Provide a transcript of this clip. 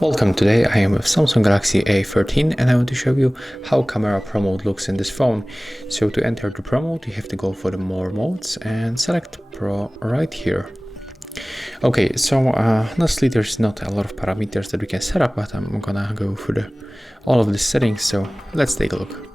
Welcome, today I am with Samsung Galaxy A13 and I want to show you how camera pro mode looks in this phone. So to enter the pro mode you have to go for the more modes and select Pro right here. Okay, so honestly there's not a lot of parameters that we can set up, but I'm gonna go through all of the settings, so let's take a look.